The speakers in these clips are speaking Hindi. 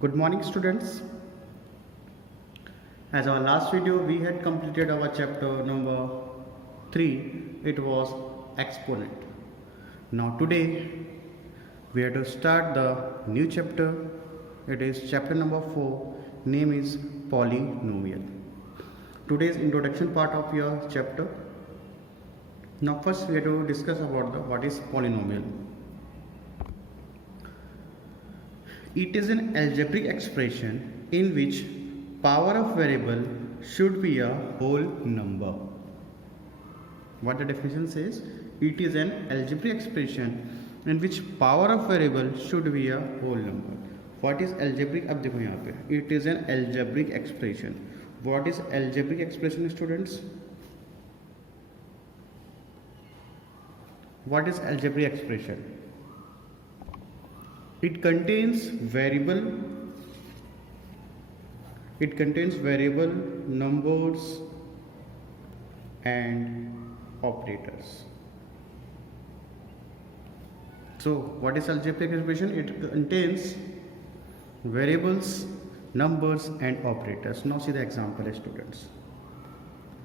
Good morning, students. As our last video, we had completed our chapter number 3. It was exponent. Now today, we are to start the new chapter. It is chapter number 4. Name is polynomial. Today's introduction part of your chapter. Now first, we are to discuss about what is polynomial. It is an algebraic expression in which power of variable should be a whole number. What the definition says, it is an algebraic expression in which power of variable should be a whole number. What is algebraic? अब देखो यहाँ पे, it is an algebraic expression. What is algebraic expression, students? What is algebraic expression? It contains variable numbers and operators. So what is algebraic expression? It contains variables, numbers and operators. Now see the example, students.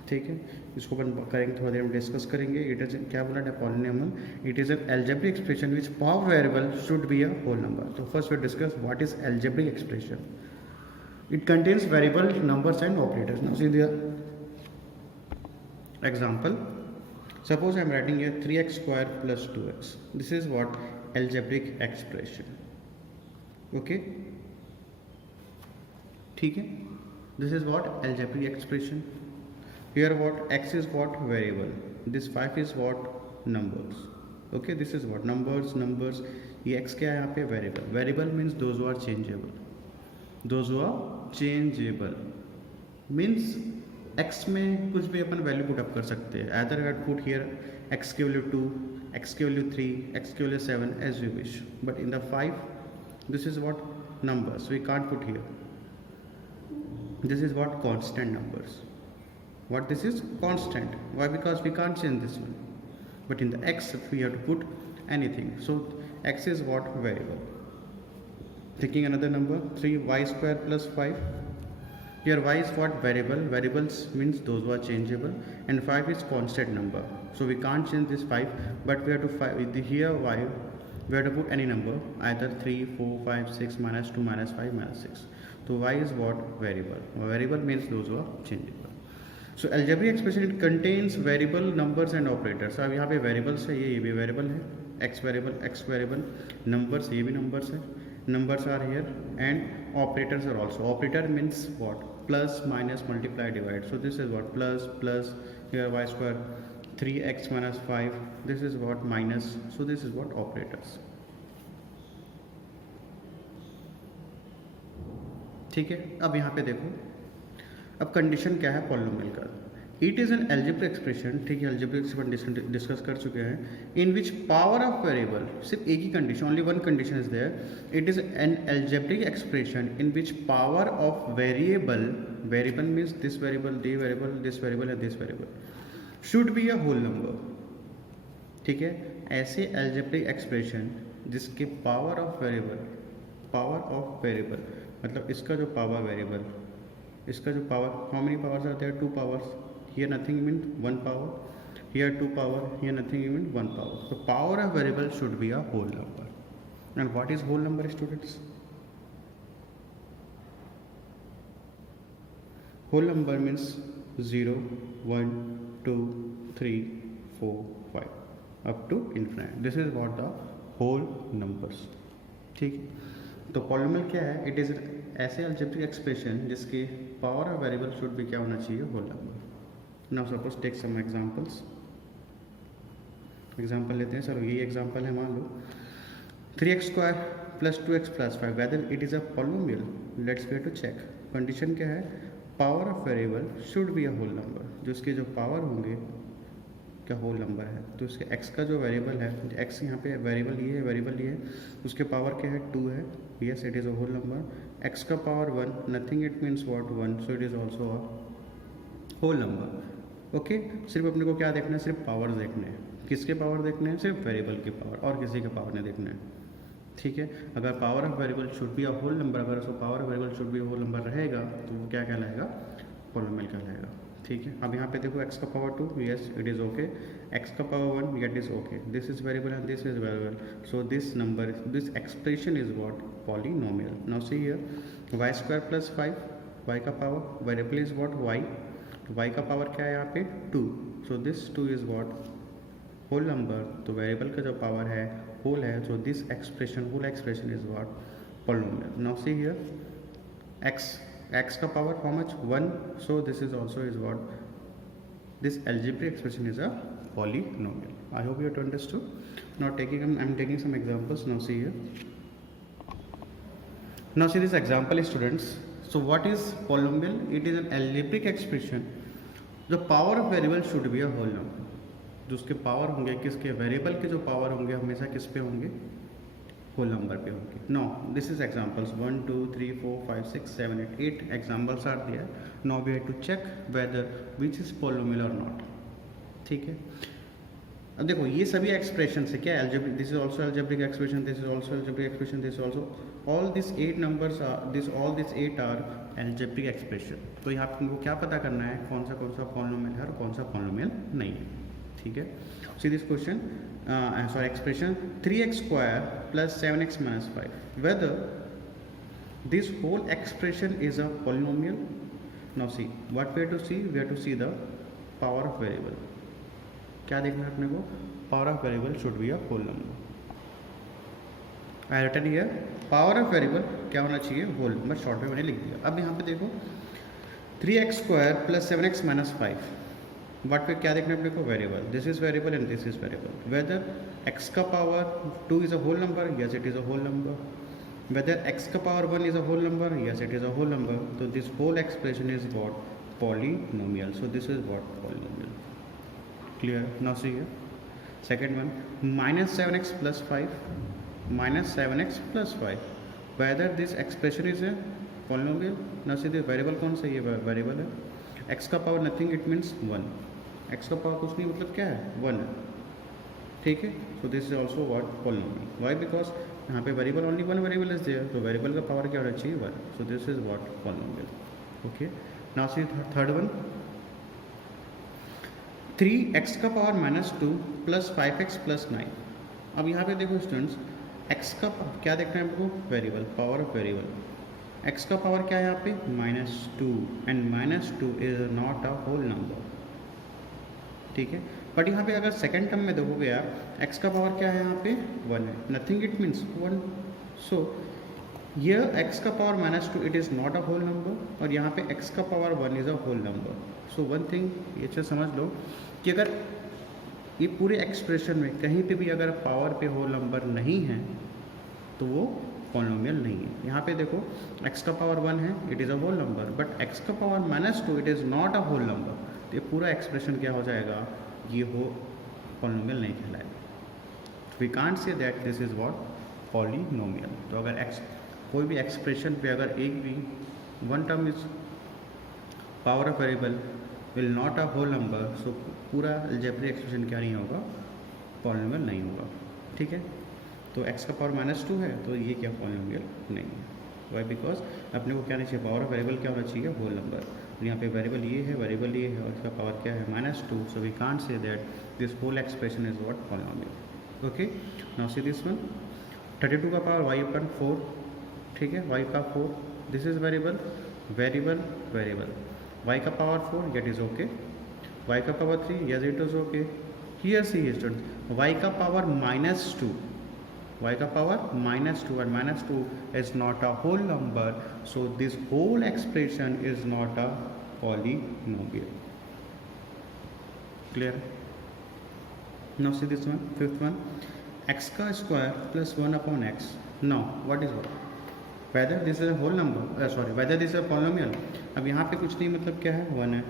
ठीक है, इसको अपन करेंगे, थोड़ा देर में डिस्कस करेंगे. इट इज क्या बोला है? Polynomial. It is an algebraic expression which power variable should be a whole number. तो first we discuss what is algebraic expression. It contains variable, numbers and operators. Now see the example. Suppose I am writing here 3x² + 2x. This is what algebraic expression. Okay, ठीक है. This is what algebraic expression. Here what? X is what? Variable. This 5 is what? Numbers. Okay, this is what? Numbers. ये x क्या है यहाँ पे? Variable. Variable means those who are changeable. Those who are changeable means x में कुछ भी अपन वैल्यू पुट अप कर सकते हैं. Either I put here x की वैल्यू 2, x की वैल्यू 3, x की value 7 as you wish. But in the 5, this is what? Numbers. We can't put here. This is what? Constant numbers. What this is? Constant. Why? Because we can't change this one. But in the x we have to put anything. So x is what? Variable. Taking another number, 3y² + 5. Here y is what? Variable. Variables means those who are changeable, and 5 is constant number. So we can't change this 5, but we have to with here y we have to put any number, either 3, 4, 5, 6, -2, -5, -6. So y is what? Variable. Variable means those who are changeable. So algebraic expression, it contains variable, numbers and operators. अब यहाँ पे variables है, ये भी variable है, x variable, numbers, ये भी numbers है, numbers are here, and operators are also. Operator means what? Plus, minus, multiply, divide. So this is what? Plus, here y², 3x - 5. This is what? Minus. So this is what? Operators. ठीक है. अब यहाँ पे देखो, अब कंडीशन क्या है पॉलिनोमियल का. It is an algebraic expression. ठीक है, एल्जेब्रिक एक्सप्रेशन डिस्कस कर चुके हैं. In which power of variable, सिर्फ एक ही condition, only one condition is there. It is an algebraic expression in which power of variable means this variable, this variable and this variable should be a whole number. ठीक है, ऐसे एल्जेब्रिक एक्सप्रेशन जिसके पावर ऑफ वेरिएबल मतलब इसका जो पावर वेरिएबल, इसका जो power, how many powers are there? 2 powers. Here nothing mean 1 power. Here 2 power. Here nothing mean 1 power. So power of variable should be a whole number. And what is whole number, students? Whole number means 0, 1, 2, 3, 4, 5 up to infinite. This is what the whole numbers. ठीक है. तो पॉलिनोमियल क्या है? इट इज ऐसे अलजेब्रिक एक्सप्रेशन जिसकी पावर ऑफ वेरिएबल शुड भी क्या होना चाहिए? Whole number. Now suppose take some examples. Example लेते हैं. सर ये एग्जांपल है, मान लो 3x² + 2x + 5. Whether it is a polynomial, let's we have to check. Condition क्या है? Power of variable should be a whole number. जो इसके जो पावर होंगे क्या होल नंबर है. तो इसके x का जो वेरिएबल है, x यहाँ पे वेरिएबल ये है, वेरिएबल ये है, उसके पावर क्या है? 2 है. Yes, it is a whole number. x का power 1, nothing, it means what? 1. So it is also a whole number. Okay, सिर्फ अपने को क्या देखना है? सिर्फ पावर देखने हैं. किसके पावर देखने हैं? सिर्फ वेरिएबल के पावर, और किसी के पावर नहीं देखना है. ठीक है। अगर power of variable should be a whole number, अगर उसको power of variable should be a whole number रहेगा तो वो क्या कहलाएगा, पॉलिनोमियल कहलाएगा। ठीक है, अब यहाँ पे देखो x का power 2, yes it is okay, x का power 1, it is okay, this is variable and this is variable, so this number, this expression is what, polynomial. Now see here y square plus 5, y का power, variable is what, y का पावर क्या है यहाँ पे 2, so this 2 is what, whole number, तो वेरिएबल का जो पावर है होल है, so this expression, whole expression is what, polynomial. Now see here x का power how much 1, so this is also is what, this algebraic expression is a polynomial. I hope you have understood. Now I'm taking some examples. Now see here, now see this example students. So what is polynomial? It is an algebraic expression, the power of variable should be a whole number, जो उसके पावर होंगे, किसके, वेरिएबल के जो पावर होंगे हमेशा किस पे होंगे, होल नंबर पे होंगे। No this is examples 1 2 3 4 5 6 7 8 examples are there. Now we have to check whether which is polynomial और नॉट। ठीक है, अब देखो ये सभी एक्सप्रेशन से क्या, algebraic, this is also algebraic expression, this is also algebraic expression, this also, all this 8 numbers are, this all this 8 are algebraic expression. तो यहाँ पे हमको क्या पता करना है, कौन सा पॉलिनोमियल है और कौन सा पॉलिनोमियल नहीं है। ठीक है, see this question, expression 3x square plus 7x minus 5, whether this whole expression is a polynomial. Now see what we have to see, we have to see the power of variable. क्या देखना है अपने को, power of variable should be a whole number. I written here power of variable क्या होना चाहिए, whole number, शॉर्ट में मैंने लिख दिया। अब यहाँ पे देखो 3x square plus 7x minus 5, what पे क्या देखना है अपने को, variable, this is variable and this is variable, whether x का power 2 is a whole number, yes it is a whole number, whether x का power 1 is a whole number, yes it is a whole number, तो this whole expression is what, polynomial, so this is what, polynomial. Clear? Now see here second one, -7x plus 5, -7x plus 5, whether this expression is a polynomial. Now see the variable कौन सा, ये वेरिएबल है, x का power nothing, it means 1, x का पावर कुछ नहीं, मतलब क्या है, 1 है। ठीक है, so this is also what, polynomial. Why, because यहाँ पे variable only 1 variable is there, तो वेरिएबल का पावर क्या होना चाहिए, 1, so this is what, polynomial. Okay, now see third one, 3x का पावर -2 प्लस 5x प्लस 9। अब यहाँ पे देखो स्टूडेंट्स, x का क्या देखना है हमको, variable, power of variable, x का पावर क्या है यहाँ पे, -2, and -2 is not a whole number. ठीक है, बट यहाँ पे अगर सेकेंड टर्म में देखोगे यार, x का पावर क्या है यहाँ पे, 1 है, नथिंग, इट मीन्स 1, सो ये x का power -2 it is not a whole number, और यहाँ पे x का power 1 is a whole number. So one thing ये चीज़ समझ लो कि अगर ये पूरे एक्सप्रेशन में कहीं पे भी अगर पावर पे होल नंबर नहीं है तो वो पॉलिनोमियल नहीं है। यहाँ पे देखो x का पावर 1 है, it is a whole number, but x का power -2 it is not a whole number, तो ये पूरा एक्सप्रेशन क्या हो जाएगा, ये हो पॉलिनोमियल नहीं कहलाएगा। We can't say that this is what, polynomial. तो अगर कोई भी एक्सप्रेशन पे अगर एक भी one term is power of variable will not a whole number, so पूरा अलजेब्रिक एक्सप्रेशन क्या नहीं होगा, पॉलिनोमियल नहीं होगा। ठीक है, तो x का पावर -2 है, तो ये क्या पॉलिनोमियल नहीं है। वाई, बिकॉज अपने को क्या नहीं चाहिए, पावर ऑफ वेरिएबल क्या होना चाहिए, होल नंबर, और यहाँ पे वेरिएबल ये है, वेरिएबल ये है, और इसका पावर क्या है, -2, so we can't say that this whole expression is what, polynomial. Okay, now see this one, 32 का पावर y/4, ठीक है, y का 4, this is variable, variable, variable, y का power 4, it is okay, y का power 3, yes it is okay. Here see student, y का पावर -2, y का power -2, and -2 is not a whole number, so this whole expression is not a polynomial. Clear? Now see this one, fifth one, x का square plus 1 upon x. Now what is what? Whether this is a whole number, whether this is a polynomial. अब यहाँ पे कुछ नहीं, मतलब क्या है, 1 है,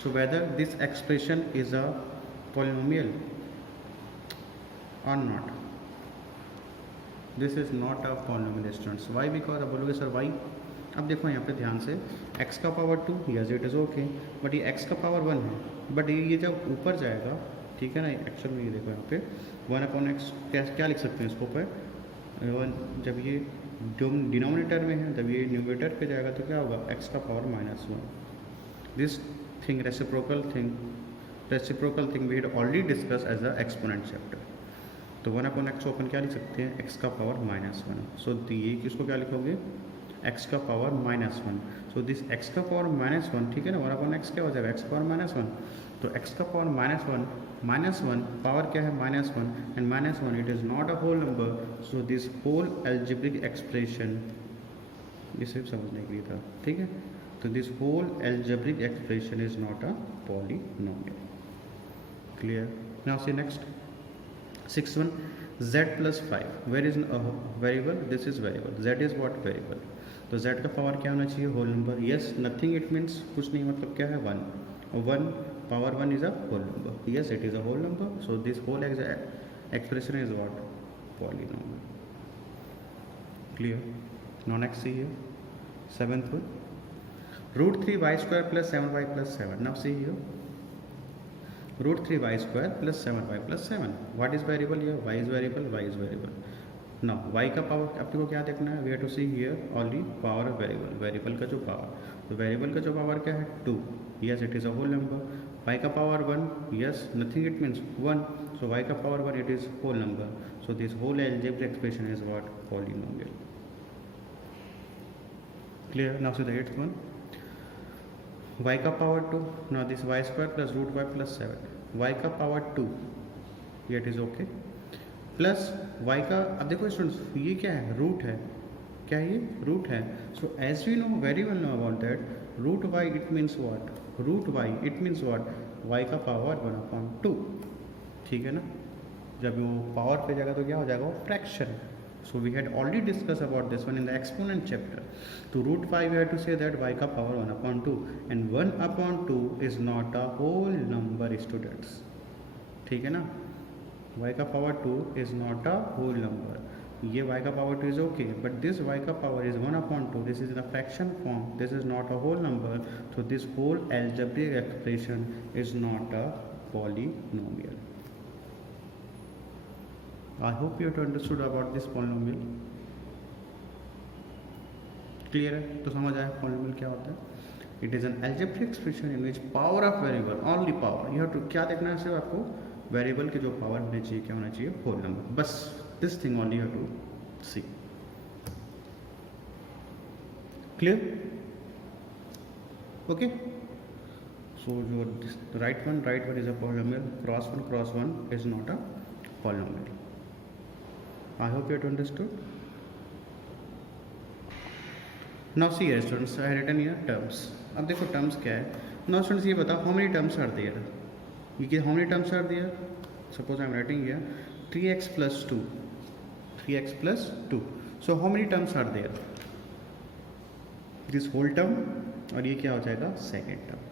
so whether this expression is a polynomial or not. This is not a polynomial students. Why, because अब बोलोगे सर वाई, अब देखो यहाँ पे ध्यान से, x का power 2, yes it is okay, but ये x का पावर 1 है, बट ये जब ऊपर जाएगा, ठीक है ना, एक्चुअल में ये देखो यहाँ पे 1/x क्या लिख सकते हैं इसको पे, वन जब ये डिनोमिनेटर में है, जब ये न्यूमरेटर पे जाएगा तो क्या होगा, एक्स का power -1. This thing reciprocal thing we had already discuss as a exponent chapter. तो 1/x को अपन क्या लिख सकते हैं, x का पावर -1. सो ये किसको क्या लिखोगे, x का पावर -1. सो दिस x का पावर -1, ठीक है ना, 1/x क्या हो जाएगा, x का पावर -1. तो x का पावर -1 पावर क्या है, -1, and -1 it is not a whole number. So this whole algebraic expression, ये सिर्फ समझने के लिए था, ठीक है. तो this whole algebraic expression is not a polynomial. Clear. Now see next 6th one, z plus 5. Where is a variable? This is variable. Z is what, variable. तो z का पावर क्या होना चाहिए, whole number. Yes, nothing, it means कुछ नहीं, मतलब क्या है, 1. 1 power 1 is a whole number. Yes, it is a whole number. So this whole expression is what, polynomial. Clear. Now next see here 7th one, √3y² plus 7y plus 7. Now see here, √3y² plus 7y plus 7. What is variable here? Y is variable, y is variable. Now y का पावर आपको क्या देखना है, we have to see here only power of variable. Variable का जो पावर, तो वेरिएबल का जो पावर क्या है, 2. Yes, it is a whole number. y का power 1. Yes, nothing, it means 1. So y का power 1, it is whole number. So this whole algebraic expression is what, polynomial. Clear. Now see the 8th one, y का power 2. now this y² plus √y plus 7. y का पावर 2, ये it is okay, plus y का, अब देखो स्टूडेंट्स, ये क्या है, रूट है, क्या है ये, रूट है. So as we know, very well know about that, √y it means what, √y it means what, y का पावर 1/2. ठीक है ना. जब वो पावर पे जाएगा तो क्या हो जाएगा, वो fraction. So we had already discussed about this one in the exponent chapter. To √5 we have to say that y का power 1/2, and 1/2 is not a whole number, students. ठीक है ना, y का power 2 is not a whole number. ये y का power 2 is okay, but this y का power is 1/2. This is in a fraction form. This is not a whole number. So this whole algebraic expression is not a polynomial. I hope you have understood about this polynomial. Clear है, तो समझ आया polynomial क्या होता है. It is N algebraic expression in which power of variable, only power, you have to क्या देखना है, सिर्फ आपको वेरिएबल के जो पावर होनी चाहिए, क्या होना चाहिए, होल नंबर. बस this thing only you have to see. Clear. Okay. So जो right one is a polynomial, cross one is not a polynomial. I hope you have understood. Now see here students, I have written here terms. अब देखो terms क्या है. Now students ये बताओ, how many terms are there? ये how many terms are there? Suppose I am writing here 3x plus 2. 3x plus 2. So how many terms are there? This whole term, और ये क्या हो जाएगा, second term.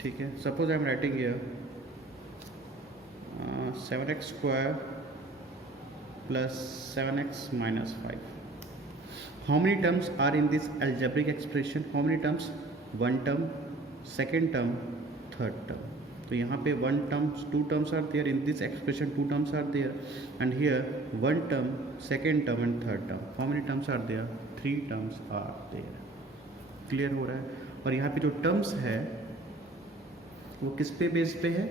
ठीक है. Suppose I am writing here 7x² plus 7x minus 5. How many terms are in this algebraic expression? How many terms? One term, second term, third term. तो यहाँ पे one terms, two terms are there in this expression. Two terms are there, and here one term, second term and third term. How many terms are there? Three terms are there. Clear हो रहा है. और यहाँ पे जो terms है वो किस पे बेस पे है,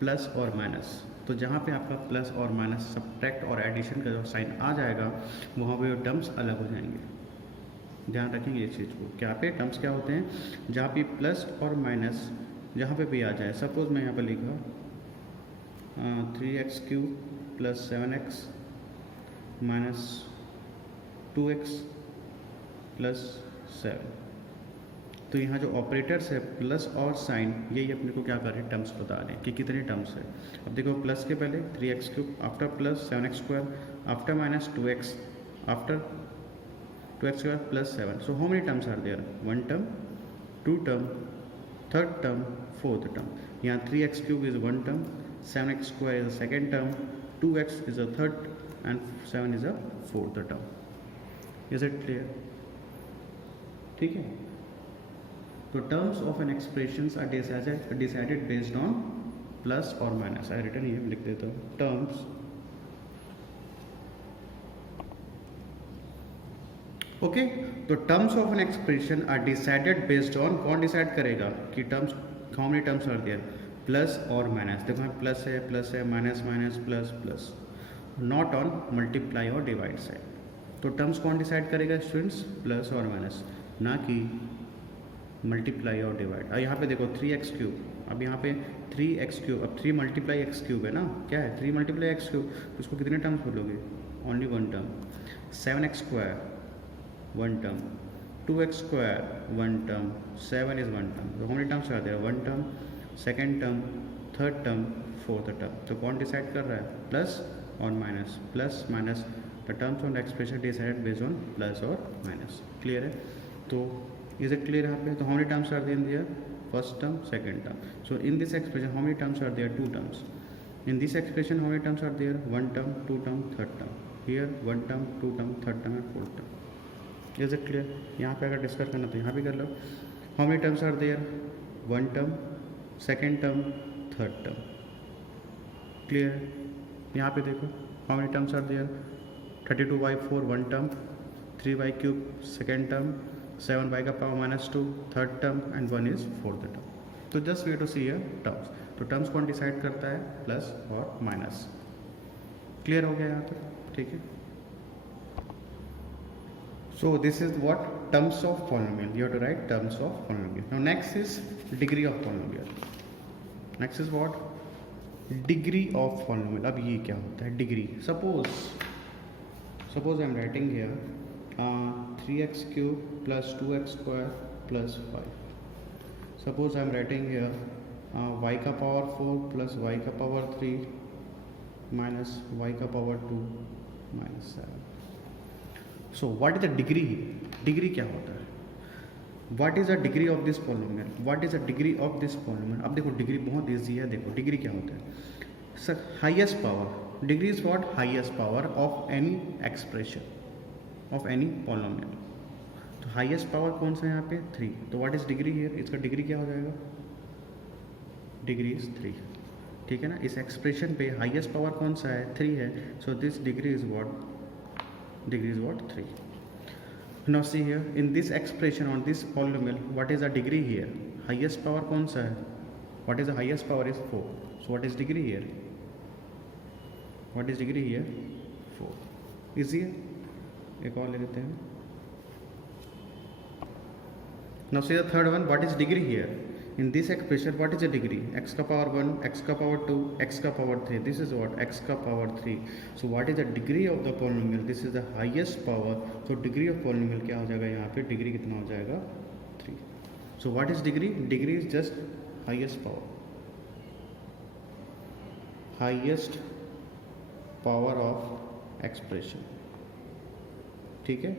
प्लस और माइनस. तो जहाँ पे आपका प्लस और माइनस, सब्ट्रैक्ट और एडिशन का जो साइन आ जाएगा, वहाँ पे टर्म्स अलग हो जाएंगे. ध्यान रखेंगे इस चीज़ को. क्या पे टर्म्स क्या होते हैं, जहाँ पे प्लस और माइनस जहाँ पे भी आ जाए. सपोज मैं यहाँ पर लिखा 3x³ plus 7x minus 2x plus 7. तो यहाँ जो ऑपरेटर्स है प्लस और साइन, यही अपने को क्या कर रहे हैं, टर्म्स बता रहे हैं कि कितने टर्म्स है. अब देखो, प्लस के पहले 3x³, after plus 7x², after minus 2x, after 2x² plus 7. So how many terms are there? One term, two term, third term, fourth term. यहाँ 3x³ is one term, 7x² is a second term, 2x is a third, and 7 is a fourth term. Is it clear? ठीक है. तो terms of an expressions are decided based on plus or minus. I written here, लिख देता हूँ. Terms ओके, तो terms of an expression are decided based on, कौन डिसाइड करेगा कि terms, how many terms are there, plus और माइनस। देखो यहाँ प्लस है, minus minus plus plus, not on multiply और डिवाइड साइड। तो टर्म्स कौन डिसाइड करेगा स्टूडेंट्स, प्लस और माइनस, ना कि मल्टीप्लाई और डिवाइड। अब यहाँ पे देखो 3x³, अब यहाँ पे 3x³, अब 3 मल्टीप्लाई x³ है ना, क्या है 3 मल्टीप्लाई x³, तो उसको कितने टर्म्स बोलोगे, only one term. 7x² one term, 2x² one term, 7 is one term. तो how many terms are there, one term, second term, third term, fourth term. तो कौन डिसाइड कर रहा है, प्लस और minus, plus minus, the terms of expression decided based on plus और माइनस। क्लियर है, तो इज इट क्लियर यहाँ पे। तो how many terms are there in there, first term, second term. So in this expression how many terms are there, 2 terms. In this expression how many terms are there, one term, 2 term, third term. Here one term, 2 term, third term and fourth term. Is it clear. यहाँ पे अगर डिस्कस करना तो यहाँ भी कर लो। How many terms are there, one term, second term, third term. Clear है, यहाँ पे देखो how many terms are there, 32/4 one term, 3y³ second term, 7y का power -2 third term and 1 is fourth term. तो just we to see here terms. तो टर्म्स कौन डिसाइड करता है, प्लस और माइनस। क्लियर हो गया यहाँ तक, ठीक है। So this is what terms of polynomial, you have to write terms of polynomial. Now next is degree of polynomial. Next is what, degree of polynomial. अब ये क्या होता है degree, suppose I am writing here 3x³ plus 2x² plus 5. Suppose I am writing here y का पावर 4 plus y का पावर 3 minus y का power 2 minus 7. So what is the degree? Degree क्या होता है? What is the degree of this polynomial? What is the degree of this polynomial? अब देखो डिग्री बहुत ईजी है। देखो डिग्री क्या होता है sir, highest power. Degree is what, highest power of any expression of any polynomial. तो हाईएस्ट पावर कौन सा है यहाँ पे, 3। तो व्हाट इज डिग्री हियर, इसका डिग्री क्या हो जाएगा, डिग्री इज 3। ठीक है ना, इस एक्सप्रेशन पे हाईएस्ट पावर कौन सा है, 3 है। So this degree is what, degree is what 3। Now see here in this expression on this polynomial what is the degree here, highest power कौन सा है, what is the highest power is 4। So what is degree here, what is degree here 4। Easy है, एक और ले लेते हैं। Now see the third one, what is degree here in this expression, what is the degree, x का पावर 1, x का पावर 2, x का power 3। This is what, x का power 3। So what is the degree of the polynomial, this is the highest power. तो डिग्री ऑफ पॉलिनोमियल क्या हो जाएगा यहाँ पे, डिग्री कितना हो जाएगा 3। So what is degree, degree is just highest power, highest power of expression. ठीक है,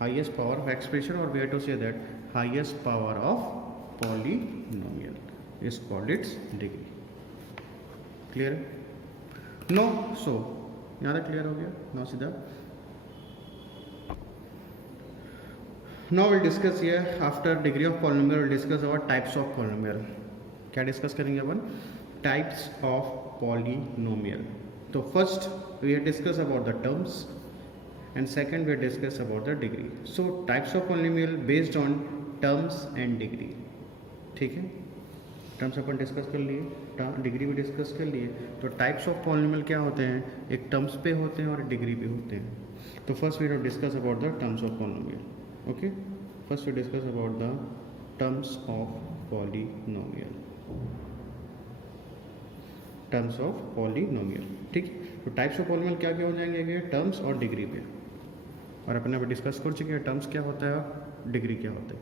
हाईएस्ट पावर ऑफ एक्सप्रेशन, और we have to say that highest power of polynomial is called its degree. Clear है, नो। सो यहाँ तक क्लियर हो गया। नो सीधा, now will discuss here after degree of polynomial will discuss about types of polynomial. क्या डिस्कस करेंगे अपन, टाइप्स ऑफ पॉलिनोमियल। तो first we have discuss about the terms and second we discuss about the degree. So types of polynomial based on terms and degree. ठीक है, टर्म्स अपन डिस्कस कर लिए, डिग्री भी डिस्कस कर लिए। तो टाइप्स ऑफ पॉलिनोमियल क्या होते हैं, एक टर्म्स पे होते हैं और डिग्री पे होते हैं। तो first we discuss about the terms of polynomial. Okay, first we discuss about the terms of polynomial, terms of polynomial. ठीक, तो टाइप्स ऑफ पॉलिनोमियल क्या क्या हो जाएंगे, टर्म्स और डिग्री पे। और अपन अभी डिस्कस कर चुके हैं टर्म्स क्या होता है और डिग्री क्या होता है।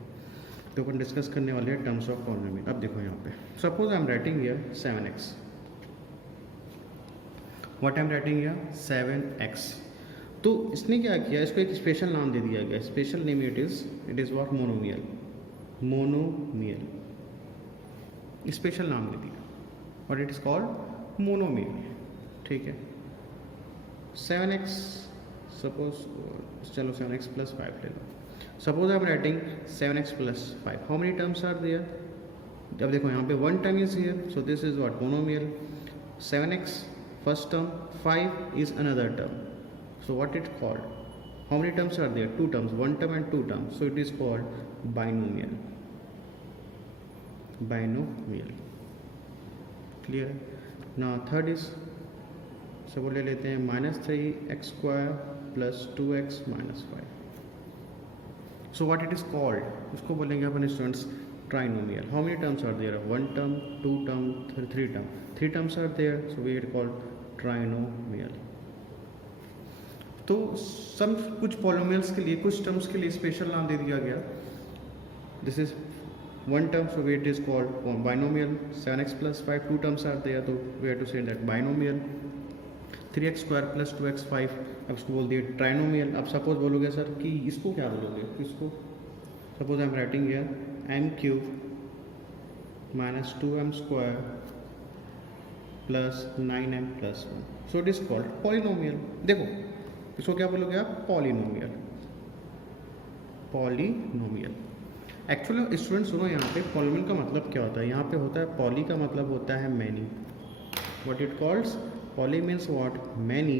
तो अपन डिस्कस करने वाले हैं टर्म्स ऑफ पॉलिनोमियल। अब देखो यहाँ पे suppose I am writing here 7x, what I am writing here 7x। तो इसने क्या किया, इसको एक स्पेशल नाम दे दिया गया। Special name it is what, monomial, monomial special नाम दे दिया और इट इज कॉल्ड मोनोमियल। ठीक है, 7x सपोज, चलो 7x plus 5 ले लो। Suppose I am writing 7x plus 5, how many terms are there. अब देखो यहाँ पे one term is here, so this is what monomial. 7x first term, 5 is another term, so what it called How many terms are there? Two terms, one term and two terms. So it is called binomial. Binomial. Clear? Now third is, सब ले लेते हैं -3x² + 2x - 5. So what it is called? इसको बोलेंगे अपन students trinomial. How many terms are there? One term, two term, three term. Three terms are there, so we are called trinomial. तो सम कुछ पॉलिनोमियल्स के लिए, कुछ टर्म्स के लिए स्पेशल नाम दे दिया गया. This is one term, so it is called binomial. 7x + 5, two terms are there, so we have to say that binomial. 3x² + 2x 5, अब इसको बोल दिए ट्राइनोमियल. अब सपोज बोलोगे सर कि इसको क्या बोलोगे, इसको suppose I am writing here m³ - 2m² + 9m + 1, so it is called polynomial. देखो इसको क्या बोलोगे आप? पॉलिनोमियल. पॉलिनोमियल. एक्चुअली स्टूडेंट सुनो, यहाँ पे पॉलिनोमियल का मतलब क्या होता है? यहाँ पे होता है पॉली का मतलब होता है many. What it calls? Poly means what? Many.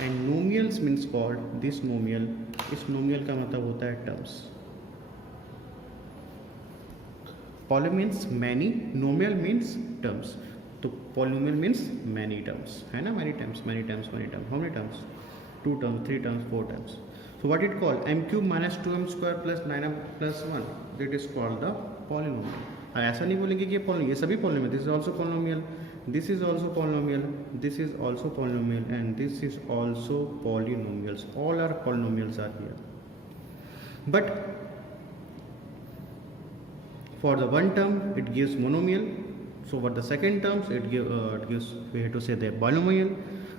And nomials means called this nomial. इस नोमियल का मतलब होता है terms. Poly means many, nomial means terms. तो पॉलिनोमियल मीन्स मैनी टर्म्स, है ना? Many terms, many terms, many terms. How many terms? 2 terms, 3 terms, 4 terms. So what it called? m³ - 2m² + 9m + 1. That is called the polynomial. ऐसा नहीं बोलेंगे कि ये सभी polynomial. This is also polynomial. This is also polynomial. This is also polynomial, and this is also polynomials. All our polynomials are here. But for the one term, it gives monomial. So for the second terms, it gives. We have to say the binomial,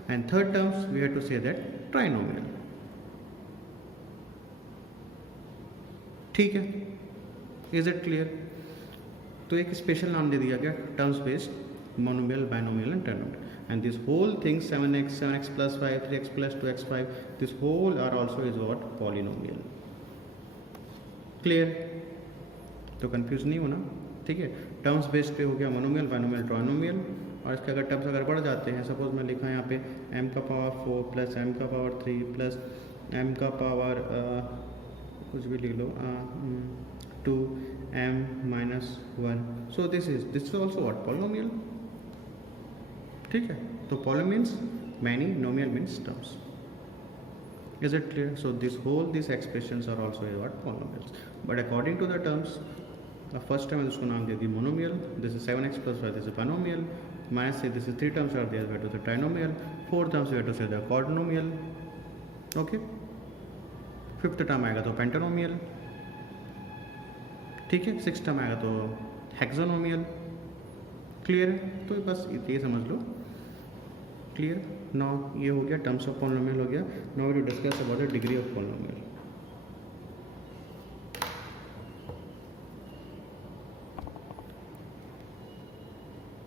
and third terms we have to say that trinomial. ठीक है, इज इट क्लियर? तो एक स्पेशल नाम दे दिया गया terms based monomial, binomial and trinomial. And this whole thing 7x + 5, 3x + 2x 5, this whole are also is what? Polynomial. Clear? तो कंफ्यूज नहीं होना. ठीक है, टर्म्स बेस्ड पे हो गया मोनोमियल, बाइनोमियल, ट्राइनोमियल. और इसके अगर टर्म्स अगर बढ़ जाते हैं, सपोज मैं लिखा यहाँ पे m⁴ + m⁴ + m⁴ कुछ भी लिख लो 2m - 1. So this is also what? Polynomial. ठीक है, तो polynomial means many, nomial means terms. Is it clear? So this expressions are also what? Polynomials. But according to the terms, first time उसको नाम दे दी monomial. This is 7x + 5, this is binomial. -3, this is 3 terms are there, we have to say trinomial. 4 terms we have to say the quadrinomial. Okay, 5th term आएगा तो पेंटानोमियल. ठीक है, 6th term आएगा तो हेक्सानोमियल. क्लियर है? तो बस ये समझ लो. क्लियर? नाउ ये हो गया टर्म्स ऑफ पॉलिनोमियल हो गया. Now we will discuss about the degree of polynomial.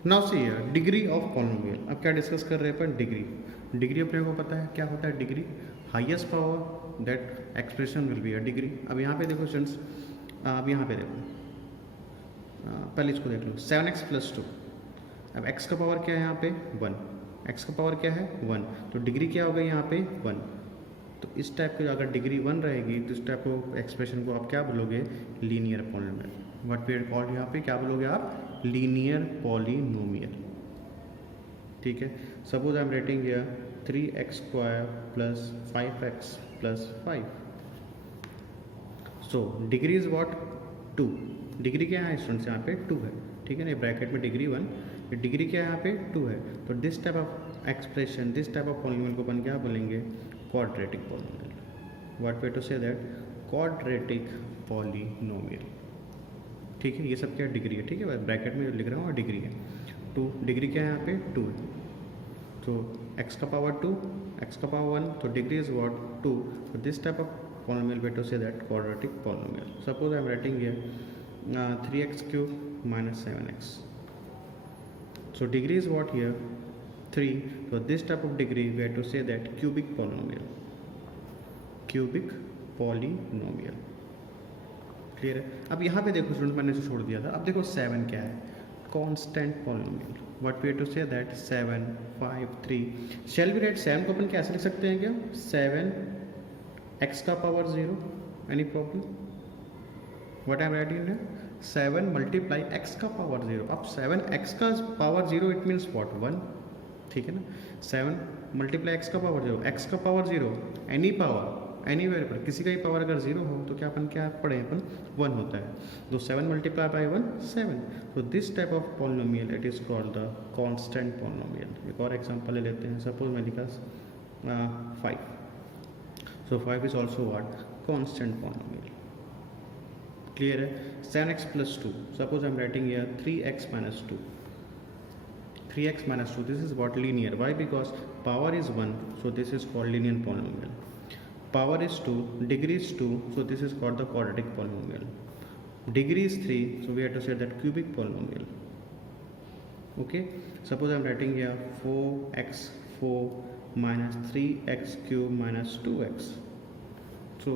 Now see here degree of polynomial. अब क्या डिस्कस कर रहे हैं अपन? डिग्री. डिग्री अपने को पता है क्या होता है? Degree highest power that expression will be a degree. अब यहाँ पे देखो स्टूडेंट्स, अब यहाँ पे देखो, पहले इसको देख लो 7x + 2. अब x का पावर क्या है यहाँ पे? 1. x का पावर क्या है? 1. तो डिग्री क्या हो गई यहाँ पे? 1. तो इस टाइप की अगर डिग्री 1 रहेगी तो इस टाइप को एक्सप्रेशन को आप क्या बोलोगे? Linear polynomial. What we called यहाँ पे क्या बोलोगे आप? Linear polynomial. ठीक है, suppose I am writing here 3x² + 5x + 5. So degree is what? 2. Degree क्या है स्टूडेंट्स? यहाँ पे 2 है. ठीक है ना, ब्रैकेट में डिग्री 1. डिग्री क्या है यहाँ पे? 2 है. तो this type of expression, this type of polynomial को अपन क्या बोलेंगे? Quadratic polynomial. What we to say that? Quadratic polynomial. ठीक है, ये सब क्या डिग्री है. ठीक है, ब्रैकेट में लिख रहा हूँ डिग्री है. 2 डिग्री क्या है यहाँ पे? 2 है. तो x का पावर 2, x का पावर 1, तो डिग्री इज व्हाट? 2. तो this type of polynomial we have to say that quadratic polynomial. Suppose I am writing here 3x³ - 7x. So degree is what here? 3. So this type of degree we have to say that cubic polynomial. Cubic polynomial. Clear है? अब यहाँ पे देखो स्टूडेंट, मैंने इसे छोड़ दिया था. अब देखो 7 क्या है? Constant polynomial. What we have to say that 7 5 3. Shall we write 7 को अपन कैसे लिख सकते हैं क्या? 7 x का power 0, any problem? What I am writing here, 7 multiply x का पावर 0. अब 7x का पावर 0 इट मीन्स व्हाट 1, ठीक है ना. 7 मल्टीप्लाई x का पावर 0, x का power 0, any power any variable किसी का ही पावर अगर 0 हो तो क्या अपन क्या पढ़े अपन 1 होता है. तो 7 मल्टीप्लाई बाई 1 7. तो this type of polynomial it is called the constant polynomial. एक और एग्जांपल ले लेते हैं. सपोज मैं लिखा 5. सो 5 is also what constant polynomial. Clear है. 7x plus 2, suppose I am writing here 3x minus 2. 3x minus 2, this is what linear. Why? Because power is 1, so this is called linear polynomial. Power is 2, degree is 2, so this is called the quadratic polynomial. Degree is 3, so we have to say that cubic polynomial. Okay, suppose I am writing here 4x4 minus 3x cube minus 2x. So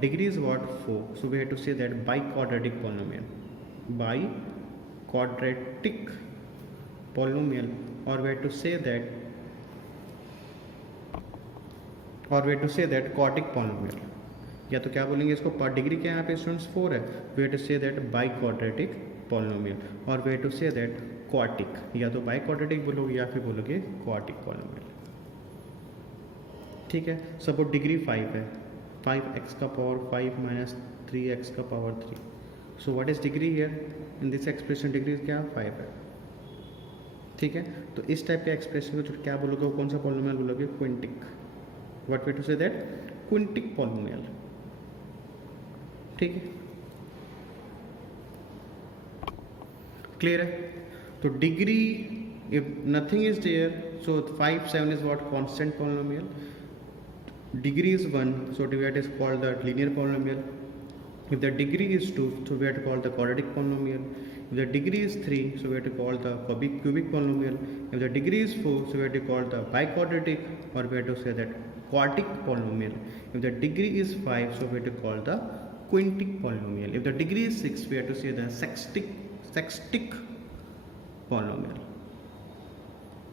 degree is what 4, so we have to say that biquadratic polynomial. Biquadratic polynomial, or we have to say that quadratic polynomial. या तो क्या बोलेंगे इसको, पर डिग्री क्या यहाँ पे स्टूडेंट्स 4 है, we have to say that by quadratic polynomial, और we have to say that quartic. या तो बाई क्वाड्रेटिक बोलोगे या फिर बोलोगे क्वाटिक पॉलिनोमियल. ठीक है. सपोज डिग्री 5 है, 5x का पावर 5 माइनस 3x का power 3. So what is degree here in this expression? Degree क्या 5 है. ठीक है. तो इस टाइप के एक्सप्रेशन को क्या बोलोगे, कौन सा पॉलिनोमियल बोलोगे? Quintic. What we to say that quintic polynomial. ठीक है. क्लियर है. तो degree if nothing is there, so 5 7 is what constant polynomial. Degree is 1, so that is called the linear polynomial. If the degree is 2, so we have to call the quadratic polynomial. If the degree is 3, so we have to call the cubic polynomial. If the degree is 4, so we have to call the biquadratic, or we have to say that quartic polynomial. If the degree is 5, so we have to call the quintic polynomial. If the degree is 6, we have to say the sextic polynomial.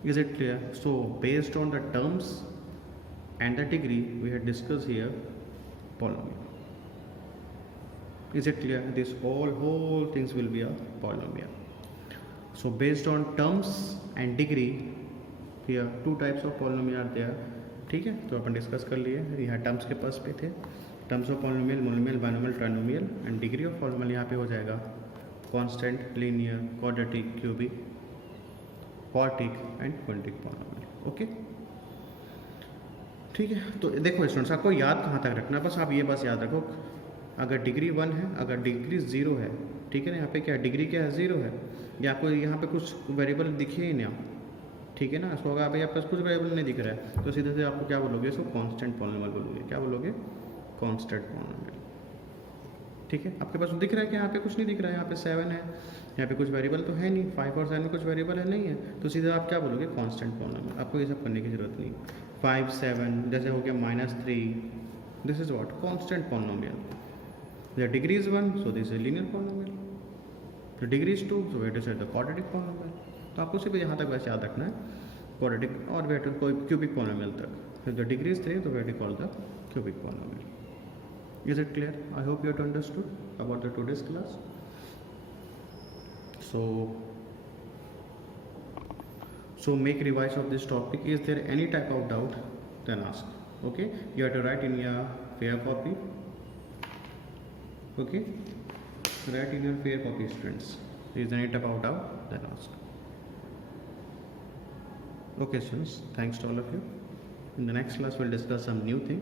Is it clear? So based on the terms and the degree we had discussed here polynomial. Is it clear? This whole things will be a polynomial. So based on terms and degree, here 2 types of polynomial are there. ठीक है. तो अपन डिस्कस कर लिए. यहाँ टर्म्स के पास पे थे. Terms of polynomial, monomial, binomial, trinomial, and degree of polynomial यहाँ पे हो जाएगा constant, linear, quadratic, cubic, quartic and quintic polynomial. Okay. ठीक है. तो देखो स्टूडेंट्स, आपको याद कहाँ तक रखना है, बस आप ये बस याद रखो, अगर डिग्री 1 है, अगर डिग्री 0 है, ठीक है ना. यहाँ पे क्या डिग्री क्या है? 0 है. या आपको यहाँ पे कुछ वेरिएबल दिखे ही नहीं आप, ठीक है ना. इसको अगर भाई आपके पास कुछ वेरिएबल नहीं दिख रहा है तो सीधे से आपको क्या बोलोगे? इसको कांस्टेंट पॉलिनोमियल बोलोगे. क्या बोलोगे? Constant polynomial. ठीक है. आपके पास दिख रहा है कि यहाँ पे कुछ नहीं दिख रहा है, यहाँ पे 7 है, यहाँ पे कुछ वेरिएबल तो है नहीं, 5 और 7 में कुछ वेरिएबल है नहीं है, तो सीधे आप क्या बोलोगे? Constant polynomial. आपको ये सब करने की जरूरत नहीं. 5 7 जैसे हो गया -3, this is what constant polynomial. The degree is 1, so this is linear polynomial. The degree is 2, so we have to say the quadratic polynomial. तो आपको सिर्फ यहाँ तक वैसे याद रखना है, quadratic, और we have to go cubic polynomial तक. If the degree is 3, so we have to call the cubic polynomial. Is it clear? I hope you have understood about the today's class. So make revise of this topic. Is there any type of doubt? Then ask. Okay. You have to write in your fair copy. Okay, write in your fair copy, students. Is there any type of doubt? Then ask. Okay, students. Thanks to all of you. In the next class, we'll discuss some new thing.